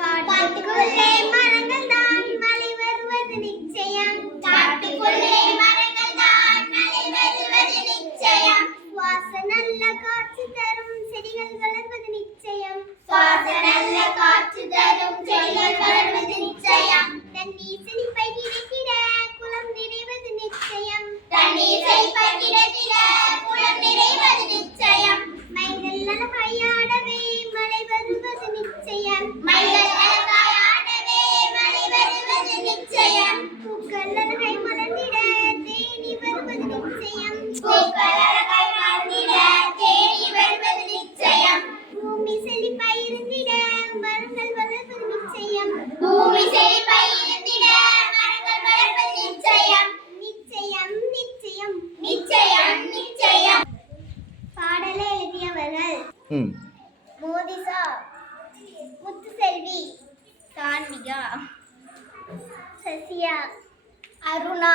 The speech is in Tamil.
காட்டுக்குள்ளே மரங்கள் தான் மழை வருவது நிச்சயம். காட்டுக்குள்ளே மரங்கள் தான் மழை வருவது நிச்சயம். சுவாச நல்ல காற்று தரும் செடிகள் வளர்வது நிச்சயம். சுவாச நல்ல காற்று தரும் செடிகள் வளர்வது நிச்சயம். தண்ணீர் செழிப்பை கிடைத்திட குளம் நிறைவது நிச்சயம். தண்ணீர் செழிப்பை மோதிசா முத்துசெல்வி சான்விகா சசியா அருணா.